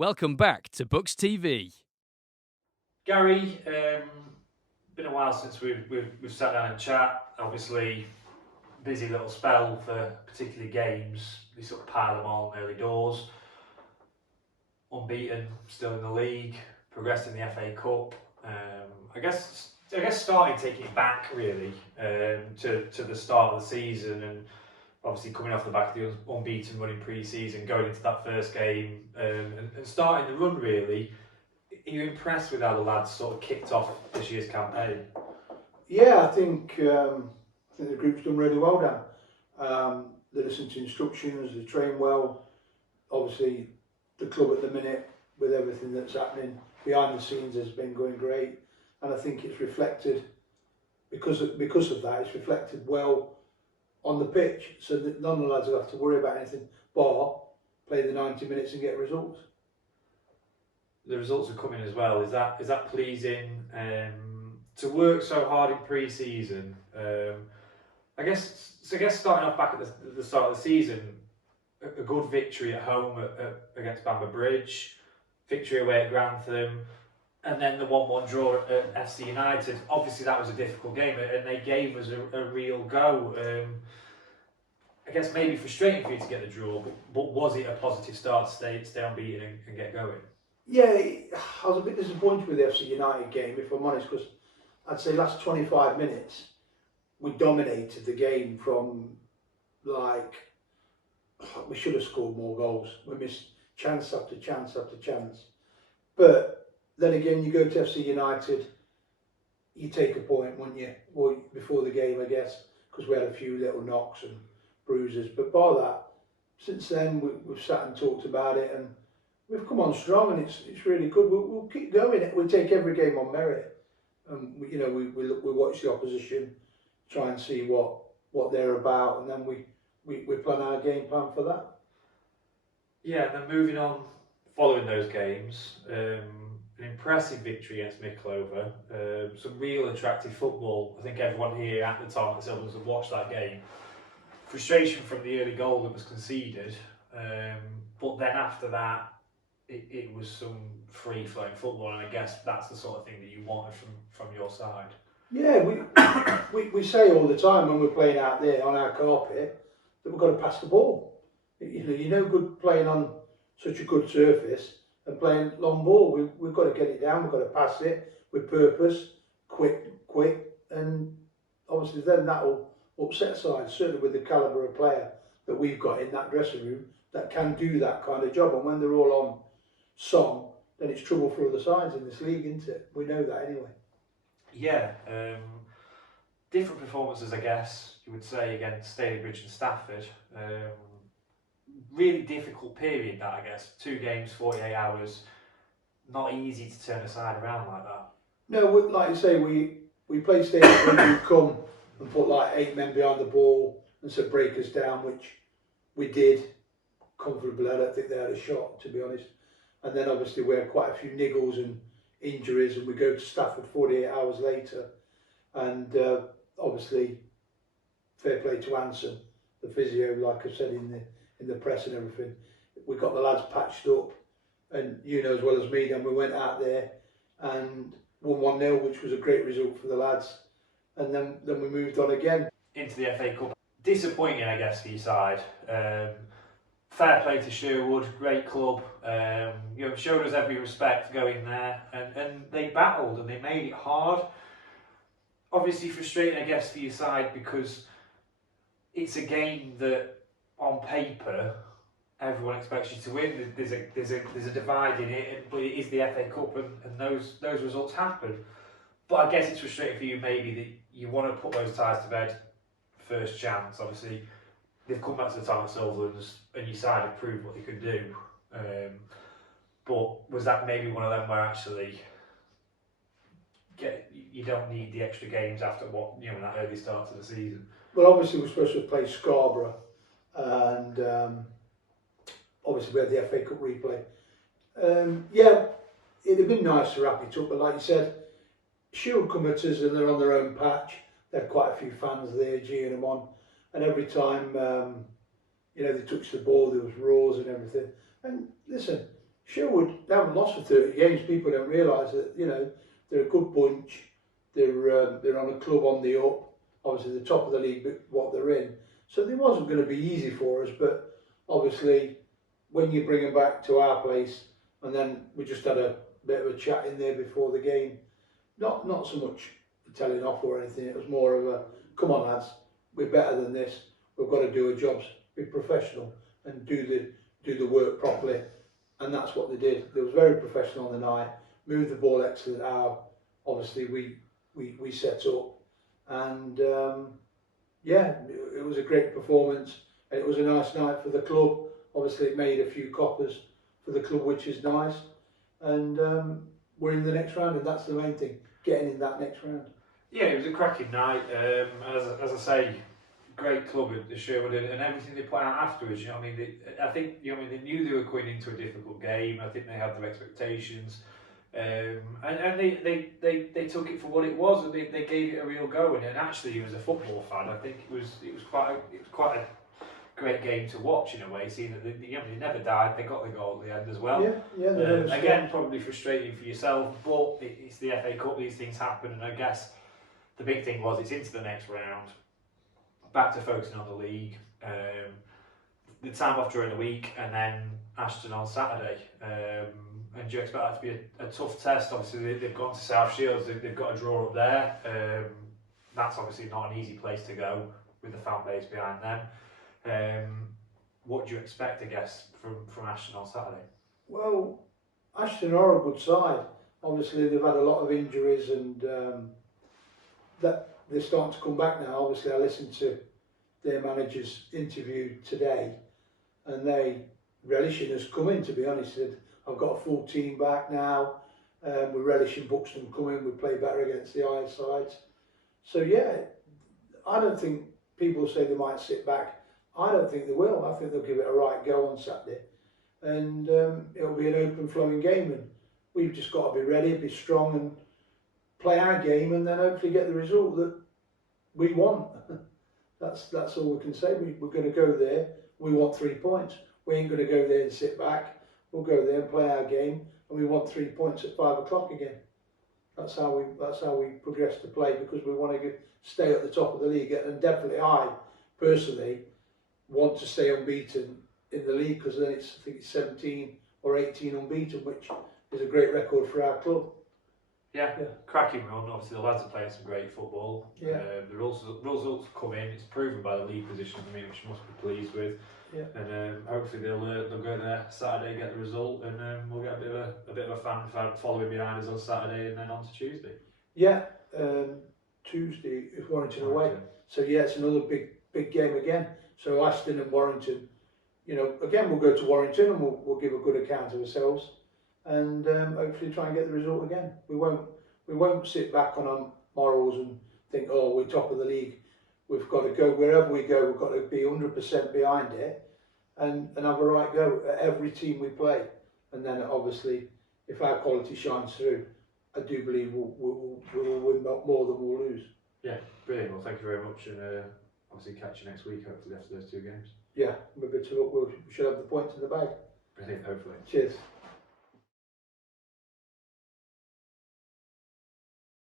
Welcome back to Books TV. Gary, been a while since we've sat down and chat. Obviously, busy little spell for particular games. We sort of pile them all in early doors. Unbeaten, still in the league, progressed in the FA Cup. I guess starting taking it back really to the start of the season, and obviously coming off the back of the unbeaten run in pre-season, going into that first game and starting the run really. Are you impressed with how the lads sort of kicked off this year's campaign? Yeah, I think the group's done really well, Dan. They listen to instructions, they train well. Obviously, the club at the minute, with everything that's happening behind the scenes, has been going great, and I think it's reflected because of that. It's reflected well on the pitch, so that none of the lads will have to worry about anything bar play the 90 minutes and get results. The results are coming as well. Is that pleasing? To work so hard in pre-season. I guess starting off back at the start of the season, a good victory at home against Bamber Bridge, victory away at Grantham, and then the 1-1 draw at FC United. Obviously, that was a difficult game, and they gave us a real go. I guess maybe frustrating for you to get the draw, but was it a positive start to stay unbeaten and get going? Yeah, I was a bit disappointed with the FC United game, if I'm honest, because I'd say last 25 minutes we dominated the game from, like, we should have scored more goals. We missed chance after chance after chance. But then again, you go to FC United, you take a point, wouldn't you? Well, before the game, I guess, because we had a few little knocks and bruises. But bar that, since then we've sat and talked about it, and we've come on strong, and it's really good. We'll keep going. We take every game on merit. We watch the opposition, try and see what they're about, and then we plan our game plan for that. Yeah, and then moving on, following those games, an impressive victory against Mickleover, some real attractive football. I think everyone here at the time at Silver's have watched that game. Frustration from the early goal that was conceded, but then after that, it was some free-flowing football, and I guess that's the sort of thing that you wanted from your side. Yeah, we say all the time when we're playing out there on our carpet that we've got to pass the ball. You're no good playing on such a good surface and playing long ball. We've got to get it down, we've got to pass it with purpose, quick, and obviously then that'll upset sides, certainly with the calibre of player that we've got in that dressing room that can do that kind of job. And when they're all on song, then it's trouble for other sides in this league, isn't it? We know that anyway. Yeah, different performances, I guess you would say, against Stalybridge and Stafford. Really difficult period that, I guess. 2 games, 48 hours. Not easy to turn a side around like that. No, like you say, we play Stalybridge, we come and put like 8 men behind the ball and so break us down, which we did comfortably. I don't think they had a shot, to be honest. And then obviously we had quite a few niggles and injuries, and we go to Stafford 48 hours later, and obviously fair play to Anson, the physio, like I said in the press and everything. We got the lads patched up, and you know as well as me, then we went out there and won 1-0, which was a great result for the lads, and then we moved on again into the FA Cup. Disappointing, I guess, for your side. Fair play to Sherwood, great club. Showed us every respect going there, and they battled and they made it hard. Obviously frustrating, I guess, for your side, because it's a game that, on paper, everyone expects you to win. There's a divide in it, but it is the FA Cup, and those results happen. But I guess it's frustrating for you maybe that you want to put those ties to bed first chance. Obviously, they've come back to the time at Silverlands, and your side have proved what they can do. But was that maybe one of them where actually you don't need the extra games after that early start to the season? Well, obviously we're supposed to play Scarborough, and obviously we had the FA Cup replay. Yeah, it'd have been nice to wrap it up, but like you said, Shield come at us and they're on their own patch. They had quite a few fans there cheering them on, and every time they touched the ball, there was roars and everything. And listen, Sherwood, they haven't lost for 30 games. People don't realise that, you know, they're a good bunch. They're on a club on the up. Obviously, the top of the league, but what they're in. So it wasn't going to be easy for us. But obviously, when you bring them back to our place, and then we just had a bit of a chat in there before the game. Not so much telling off or anything. It was more of a, come on lads, we're better than this. We've got to do our jobs, be professional, and do the work properly. And that's what they did. They was very professional on the night. Moved the ball excellent out. Obviously, we set up, and yeah, it was a great performance, and it was a nice night for the club. Obviously, it made a few coppers for the club, which is nice, and we're in the next round, and that's the main thing, getting in that next round. Yeah, it was a cracking night. As I say, great club at the Sherwood, and everything they put out afterwards. You know what I mean? I think they knew they were going into a difficult game. I think they had their expectations. And they took it for what it was, and they gave it a real go. And actually, as a football fan, I think it was quite a great game to watch in a way. Seeing that they never died, they got the goal at the end as well. Yeah. Again, probably frustrating for yourself, but it's the FA Cup. These things happen, and I guess the big thing was it's into the next round, back to focusing on the league. The time off during the week, and then Ashton on Saturday. And do you expect that to be a tough test? Obviously, they've gone to South Shields, they've got a draw up there. That's obviously not an easy place to go with the fan base behind them. What do you expect, I guess, from Ashton on Saturday? Well, Ashton are a good side. Obviously, they've had a lot of injuries, and that they're starting to come back now. Obviously, I listened to their manager's interview today, and they relishing us coming, to be honest. Said, I've got a full team back now. We're relishing Buxton coming. We play better against the higher sides. So yeah, I don't think people say they might sit back. I don't think they will. I think they'll give it a right go on Saturday, and it'll be an open flowing game. And we've just got to be ready, be strong, and play our game, and then hopefully get the result that we want. That's all we can say. We're going to go there. We want 3 points. We ain't going to go there and sit back. We'll go there and play our game, and we want 3 points at 5 o'clock again. That's how we progress to play, because we want to stay at the top of the league, and definitely I personally want to stay unbeaten in the league, because then I think it's 17 or 18 unbeaten, which is a great record for our club. Yeah, cracking run. Obviously, the lads are playing some great football. Yeah. The results come in. It's proven by the league position for me, which I must be pleased with. Yeah. And hopefully they'll go there Saturday, get the result, and we'll get a bit of a fan following behind us on Saturday, and then on to Tuesday. Yeah, Tuesday is Warrington away. So yeah, it's another big game again. So Ashton and Warrington, you know, again we'll go to Warrington and we'll give a good account of ourselves, and hopefully try and get the result again. We won't sit back on our morals and think, oh, we're top of the league. We've got to go wherever we go. We've got to be 100% behind it, and have a right go at every team we play. And then obviously, if our quality shines through, I do believe we'll win more than we'll lose. Yeah, brilliant. Well, thank you very much, and obviously catch you next week, hopefully after those 2 games. Yeah, with a bit of luck, we should have the points in the bag. Brilliant, hopefully. Cheers.